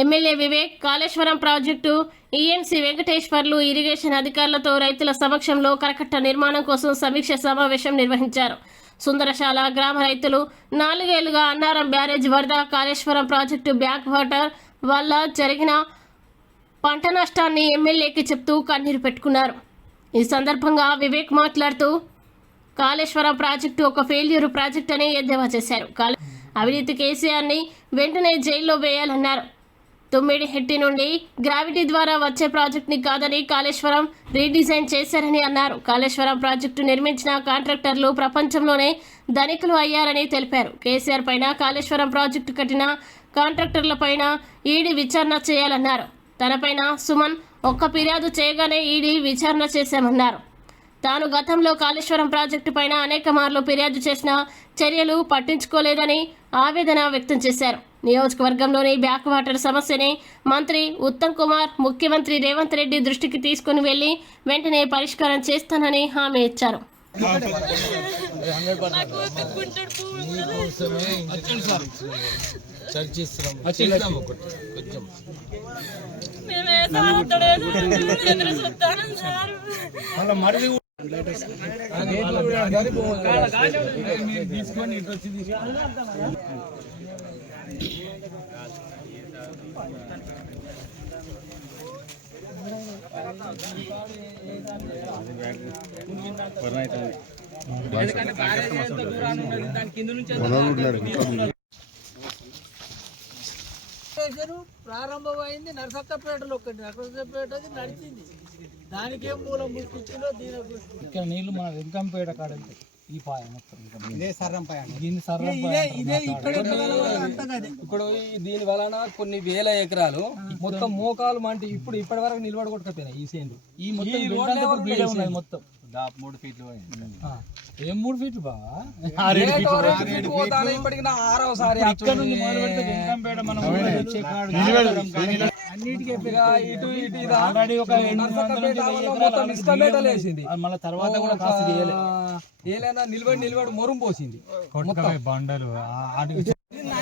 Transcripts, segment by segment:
MLA Vivek Kaleshwaram project ENC Venkateswarlu irrigation అధికారులతో రైతుల సమక్షంలో కరకట్ట నిర్మాణం కోసం సమీక్ష సమావేశం నిర్వహించారు. సుందరశాల గ్రామ రైతులు నాలుగేళ్ళుగా అన్నారం బ్యారేజ్ వరద కాళేశ్వరం ప్రాజెక్టు బ్యాక్ వాటర్ వల్ల జరిగిన పంట నష్టాన్ని ఎమ్మెల్యేకి చెప్తూ కన్నీరు పెట్టుకున్నారు. ఈ సందర్భంగా వివేక్ మాట్లాడుతూ కాళేశ్వరం ప్రాజెక్టు ఒక ఫెయిల్యూర్ ప్రాజెక్ట్ అని ఎద్దేవా చేశారు. అవినీతి కేసీఆర్ని వెంటనే జైల్లో వేయాలన్నారు. తొమ్మిది హెట్టి నుండి గ్రావిటీ ద్వారా వచ్చే ప్రాజెక్ట్ని కాదని కాళేశ్వరం రీడిజైన్ చేశారని అన్నారు. కాళేశ్వరం ప్రాజెక్టు నిర్మించిన కాంట్రాక్టర్లు ప్రపంచంలోనే ధనికులు అయ్యారని తెలిపారు. కేసీఆర్ పైన కాళేశ్వరం ప్రాజెక్టు కట్టిన కాంట్రాక్టర్ల పైన ఈడీ విచారణ చేయాలన్నారు. తనపైన సుమన్ ఒక్క ఫిర్యాదు చేయగానే ఈడీ విచారణ చేశామన్నారు. తాను గతంలో కాళేశ్వరం ప్రాజెక్టు పైన అనేక మార్లు ఫిర్యాదు చేసిన చర్యలు పట్టించుకోలేదని ఆవేదన వ్యక్తం చేశారు. నియోజకవర్గంలోని బ్యాక్ వాటర్ సమస్యని మంత్రి ఉత్తమ్ కుమార్ ముఖ్యమంత్రి రేవంత్ రెడ్డి దృష్టికి తీసుకుని వెళ్ళి వెంటనే పరిష్కారం చేస్తానని హామీ ఇచ్చారు. చర్చిస్తున్నాం తీసుకొని ఇటు వచ్చి ప్రారంభమైంది నరసత్తపేటలో ఒకటి నరసత్తపేట నడిచింది. దానికేం మూలం ముట్టుకుంటుందో దీని ఇక్కడ నీళ్ళు మన వెంకంపేట కాడ ఉంటాయి. ఈ పాయ మొత్తం ఇదే సర్రం పాయ. దీన్ని ఇదే సర్రం ఇదే ఇదే ఇక్కడ దీని వలన కొన్ని వేల ఎకరాలు మొత్తం మోకాలు మంటి ఇప్పుడు ఇప్పటి వరకు నిలబడి కొట్టుకపోయినాయి ఈ సేన్లు. ఈ మొత్తం ఈ మొత్తం మూడు ఫీట్లు ఆ. ఏం మూడు ఫీట్లు ఇప్పటికి నా మళ్ళీ తర్వాత కూడా కాస్త ఏలైనా నిలబడి నిలబడి మొరం పోసింది. బండలు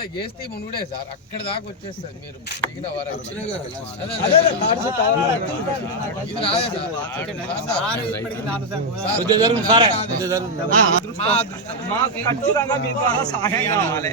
ఇట్లా చేస్తే మునుగుడే సార్. అక్కడ దాకా వచ్చేస్తుంది మీరు. దిగిన ఖచ్చితంగా మీ ద్వారా సహాయం కావాలి.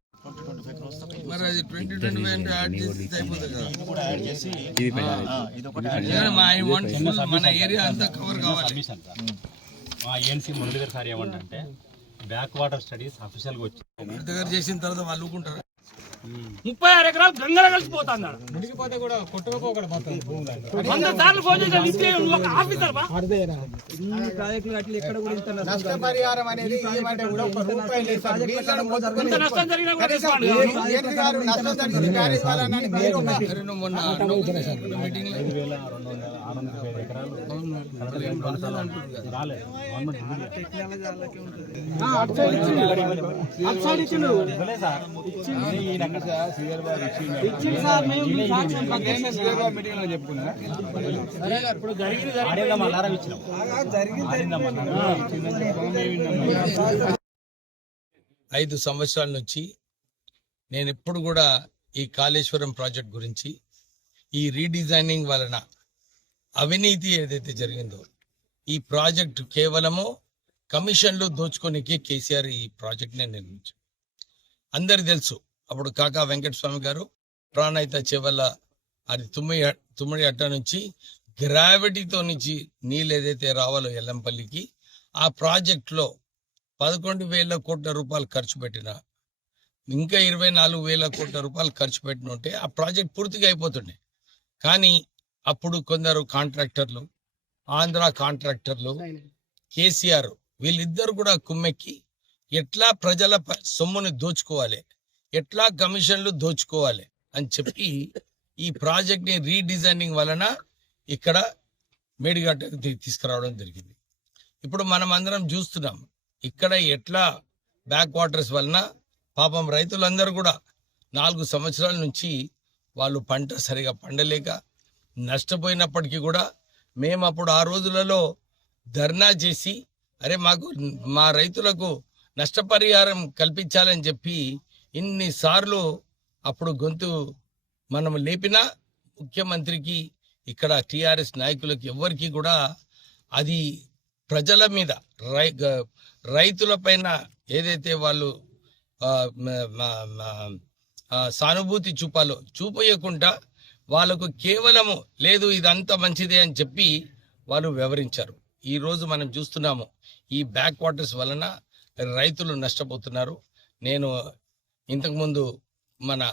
మరి అది ట్వంటీ ట్వంటీ ఫైవ్ యాడ్ చేసి అయిపోతుంది కదా. మన ఏరియా అంతా కవర్ కావాలి. మా ఏఎన్సీ మురళి గారు సార్ ఏమంటే బ్యాక్ వాటర్ స్టడీస్ అఫీషియల్గా వచ్చి ఇంటి దగ్గర చేసిన తర్వాత వాళ్ళు ముప్పై ఆరు ఎకరాలు గంగల కలిసిపోతాడు వంద సార్లు ఫోన్ చేసిన లిస్ట్ చేయండి. నువ్వు ఒక ఆఫీసర్ కూడా నష్టం నష్టపరిహారం అనేది ఏమంటే ఐదు సంవత్సరాల నుంచి నేను ఎప్పుడు కూడా ఈ కాళేశ్వరం ప్రాజెక్ట్ గురించి ఈ రీడిజైనింగ్ వలన అవినీతి ఏదైతే జరిగిందో ఈ ప్రాజెక్టు కేవలము కమిషన్లు దోచుకోనికి కేసీఆర్ ఈ ప్రాజెక్ట్ని నిర్మించారు. అందరికి తెలుసు అప్పుడు కాకా వెంకటస్వామి గారు ప్రాణహిత చెవల అది తుమ్మి తుమ్మిడి అట్ట నుంచి గ్రావిటీతో నుంచి నీళ్ళు ఏదైతే రావాలో ఎల్లంపల్లికి ఆ ప్రాజెక్ట్లో పదకొండు వేల కోట్ల రూపాయలు ఖర్చు పెట్టిన ఇంకా ఇరవై నాలుగు వేల కోట్ల రూపాయలు ఖర్చు పెట్టిన ఉంటే ఆ ప్రాజెక్ట్ పూర్తిగా అయిపోతుండే. కానీ అప్పుడు కొందరు కాంట్రాక్టర్లు ఆంధ్ర కాంట్రాక్టర్లు కేసీఆర్ వీళ్ళిద్దరు కూడా కుమ్మెక్కి ఎట్లా ప్రజల సొమ్ముని దోచుకోవాలి ఎట్లా కమిషన్లు దోచుకోవాలి అని చెప్పి ఈ ప్రాజెక్ట్ని రీడిజైనింగ్ వలన ఇక్కడ మేడిగడ్డకు తీసుకురావడం జరిగింది. ఇప్పుడు మనం అందరం చూస్తున్నాం ఇక్కడ ఎట్లా బ్యాక్ వాటర్స్ వలన పాపం రైతులందరూ కూడా నాలుగు సంవత్సరాల నుంచి వాళ్ళు పంట సరిగా పండలేక నష్టపోయినప్పటికీ కూడా మేము అప్పుడు ఆ రోజులలో ధర్నా చేసి అరే మాకు మా రైతులకు నష్టపరిహారం కల్పించాలని చెప్పి ఇన్నిసార్లు అప్పుడు గొంతు మనం లేపినా ముఖ్యమంత్రికి ఇక్కడ టీఆర్ఎస్ నాయకులకు ఎవరికి కూడా అది ప్రజల మీద రై రైతుల పైన ఏదైతే వాళ్ళు సానుభూతి చూపాలో చూపించకుండా వాళ్ళకు కేవలము లేదు ఇదంతా మంచిదే అని చెప్పి వాళ్ళు వివరించారు. ఈరోజు మనం చూస్తున్నాము ఈ బ్యాక్ వాటర్స్ వలన రైతులు నష్టపోతున్నారు. నేను ఇంతకుముందు మన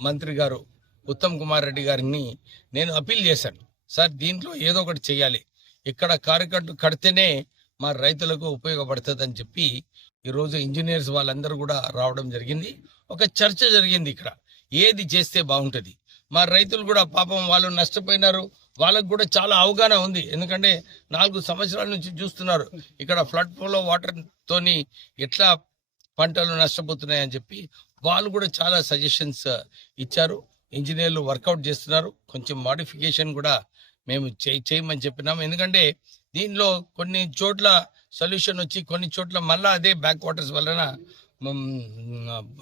మంత్రి గారు ఉత్తమ్ కుమార్ రెడ్డి గారిని నేను అప్పీల్ చేశాను. సార్ దీంట్లో ఏదో ఒకటి చేయాలి ఇక్కడ కారికట్టు కడితేనే మా రైతులకు ఉపయోగపడుతుంది అని చెప్పి ఈరోజు ఇంజనీర్స్ వాళ్ళందరూ కూడా రావడం జరిగింది. ఒక చర్చ జరిగింది ఇక్కడ. ఏది చేస్తే బాగుంటుంది? మా రైతులు కూడా పాపం వాళ్ళు నష్టపోయినారు. వాళ్ళకు కూడా చాలా అవగాహన ఉంది. ఎందుకంటే నాలుగు సంవత్సరాల నుంచి చూస్తున్నారు. ఇక్కడ ఫ్లడ్ ఫ్లో వాటర్ తోని ఎట్లా పంటలు నష్టపోతున్నాయి అని చెప్పి వాళ్ళు కూడా చాలా సజెషన్స్ ఇచ్చారు. ఇంజనీర్లు వర్కౌట్ చేస్తున్నారు. కొంచెం మాడిఫికేషన్ కూడా మేము చేయమని చెప్పినాము. ఎందుకంటే దీనిలో కొన్ని చోట్ల సొల్యూషన్ వచ్చి కొన్ని చోట్ల మళ్ళా అదే బ్యాక్ వాటర్స్ వలన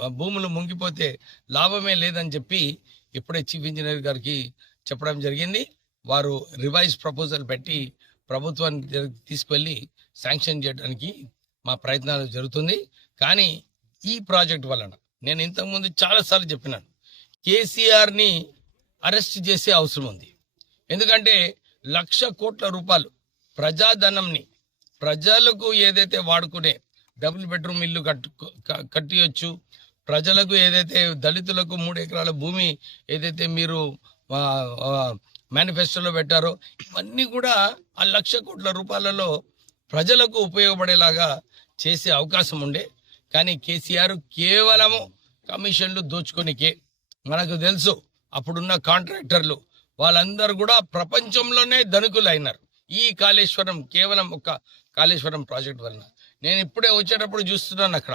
భూములు ముంగిపోతే లాభమే లేదని చెప్పి ఇప్పుడే చీఫ్ ఇంజనీర్ గారికి చెప్పడం జరిగింది. వారు రివైజ్ ప్రపోజల్ పెట్టి ప్రభుత్వానికి దగ్గరికి తీసుకెళ్ళి శాంక్షన్ చేయడానికి మా ప్రయత్నాలు జరుగుతుంది. కానీ ఈ ప్రాజెక్ట్ వలన నేను ఇంతకుముందు చాలాసార్లు చెప్పినాను. కేసీఆర్ని అరెస్ట్ చేసే అవసరం ఉంది. ఎందుకంటే లక్ష కోట్ల రూపాయలు ప్రజాధనంని ప్రజలకు ఏదైతే వాడుకునే డబుల్ బెడ్రూమ్ ఇల్లు కట్టు కట్టియొచ్చు ప్రజలకు ఏదైతే దళితులకు మూడు ఎకరాల భూమి ఏదైతే మీరు మేనిఫెస్టోలో పెట్టారో ఇవన్నీ కూడా ఆ లక్ష కోట్ల రూపాయలలో ప్రజలకు ఉపయోగపడేలాగా చేసే అవకాశం ఉండే. కానీ కేసీఆర్ కేవలము కమిషన్లు దోచుకొనికే. మనకు తెలుసు అప్పుడున్న కాంట్రాక్టర్లు వాళ్ళందరూ కూడా ప్రపంచంలోనే ధనికులు అయినారు ఈ కాళేశ్వరం కేవలం ఒక కాళేశ్వరం ప్రాజెక్ట్ వలన. నేను ఇప్పుడే వచ్చేటప్పుడు చూస్తున్నాను అక్కడ.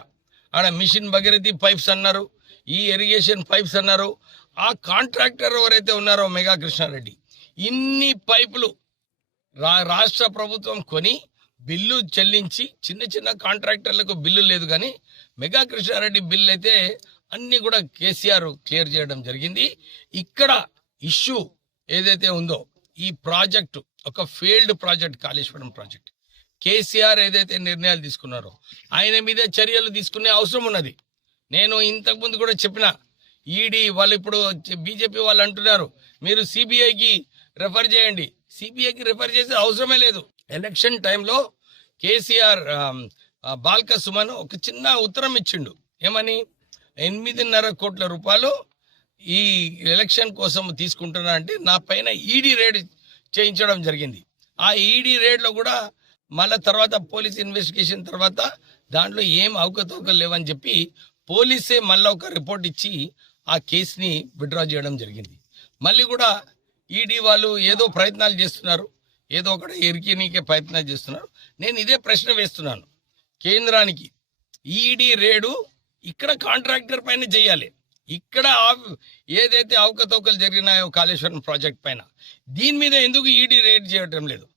ఆడ మిషన్ భగీరథి పైప్స్ అన్నారు ఈ ఇరిగేషన్ పైప్స్ అన్నారు. ఆ కాంట్రాక్టర్ ఎవరైతే ఉన్నారో మెగా కృష్ణారెడ్డి ఇన్ని పైపులు రా రాష్ట్ర ప్రభుత్వం కొని బిల్లు చెల్లించి చిన్న చిన్న కాంట్రాక్టర్లకు బిల్లు లేదు కానీ మెగా కృష్ణారెడ్డి బిల్లు అయితే అన్ని కూడా కేసీఆర్ క్లియర్ చేయడం జరిగింది. ఇక్కడ ఇష్యూ ఏదైతే ఉందో ఈ ప్రాజెక్టు ఒక failed project Kaleshwaram project. KCR ఏదైతే నిర్ణయాలు తీసుకున్నారో ఆయన మీద చర్యలు తీసుకునే అవసరం ఉన్నది. నేను ఇంతకుముందు కూడా చెప్పిన ఈడీ వాళ్ళు ఇప్పుడు బీజేపీ వాళ్ళు అంటున్నారు మీరు సిబిఐకి రెఫర్ చేయండి. సిబిఐకి రెఫర్ చేసే అవసరమే లేదు. ఎలక్షన్ టైంలో కేసీఆర్ బాల్క సుమన్ ఒక చిన్న ఉత్తరం ఇచ్చిండు. ఏమని? ఎనిమిదిన్నర కోట్ల రూపాయలు ఈ ఎలక్షన్ కోసం తీసుకుంటున్నా అంటే నా పైన ఈడీ రేడ్ చేయించడం జరిగింది. ఆ ఈడీ రేడ్లో కూడా మళ్ళా తర్వాత పోలీస్ ఇన్వెస్టిగేషన్ తర్వాత దాంట్లో ఏం అవకతవకలు లేవని చెప్పి పోలీసే మళ్ళీ ఒక రిపోర్ట్ ఇచ్చి ఆ కేసుని విడ్రా చేయడం జరిగింది. మళ్ళీ కూడా ఈడీ వాళ్ళు ఏదో ప్రయత్నాలు చేస్తున్నారు. ఏదో ఒకటి ఎరికినీకే ప్రయత్నాలు చేస్తున్నారు. నేను ఇదే ప్రశ్న వేస్తున్నాను. కేంద్రానికి ఈడీ రేడు ఇక్కడ కాంట్రాక్టర్ పైన చేయాలి. ఇక్కడ ఏదైతే అవకతవకలు జరిగినాయో కాళేశ్వరం ప్రాజెక్ట్ పైన. దీని మీద ఎందుకు ఈడీ రేడ్ చేయటం లేదు?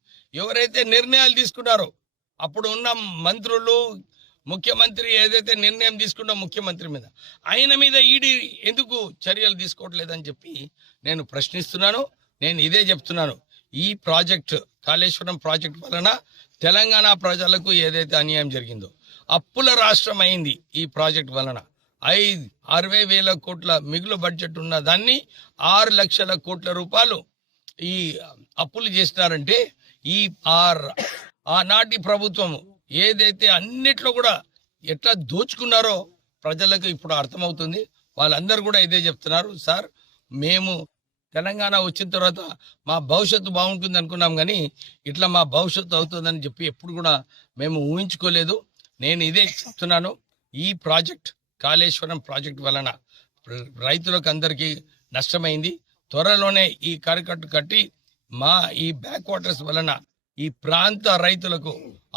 ఎవరైతే నిర్ణయాలు తీసుకున్నారో అప్పుడు ఉన్న మంత్రులు ముఖ్యమంత్రి ఏదైతే నిర్ణయం తీసుకున్నా ముఖ్యమంత్రి మీద. ఆయన మీద ఈడీ ఎందుకు చర్యలు తీసుకోవట్లేదని చెప్పి నేను ప్రశ్నిస్తున్నాను. నేను ఇదే చెప్తున్నాను. ఈ ప్రాజెక్ట్ కాళేశ్వరం ప్రాజెక్ట్ వలన తెలంగాణ ప్రజలకు ఏదైతే అన్యాయం జరిగిందో అప్పుల రాష్ట్రం అయింది ఈ ప్రాజెక్ట్ వలన. ఐదు అరవై వేల కోట్ల మిగులు బడ్జెట్ ఉన్న దాన్ని ఆరు లక్షల కోట్ల రూపాయలు ఈ అప్పులు చేసినారంటే ఈ ఆర్ ఆనాటి ప్రభుత్వం ఏదైతే అన్నిట్లో కూడా ఎట్లా దోచుకున్నారో ప్రజలకు ఇప్పుడు అర్థమవుతుంది. వాళ్ళందరూ కూడా ఇదే చెప్తున్నారు. సార్ మేము తెలంగాణ వచ్చిన తర్వాత మా భవిష్యత్తు బాగుంటుంది అనుకున్నాం కానీ ఇట్లా మా భవిష్యత్తు అవుతుందని చెప్పి ఎప్పుడు కూడా మేము ఊహించుకోలేదు. నేను ఇదే చెప్తున్నాను. ఈ ప్రాజెక్ట్ కాళేశ్వరం ప్రాజెక్ట్ వలన రైతులకు అందరికీ నష్టమైంది. త్వరలోనే ఈ కరకట్టు కట్టి మా ఈ బ్యాక్ వాటర్స్ వలన ఈ ప్రాంత రైతులకు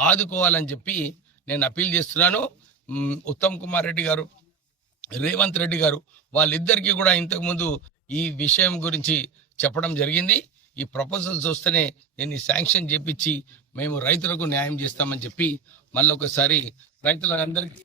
ఆదుకోవాలని చెప్పి నేను అప్పీల్ చేస్తున్నాను. ఉత్తమ్ కుమార్ రెడ్డి గారు రేవంత్ రెడ్డి గారు వాళ్ళిద్దరికీ కూడా ఇంతకుముందు ఈ విషయం గురించి చెప్పడం జరిగింది. ఈ ప్రపోజల్స్ వస్తేనే దీన్ని శాంక్షన్ చేపించి మేము రైతులకు న్యాయం చేస్తామని చెప్పి మళ్ళీ ఒకసారి రైతులందరికీ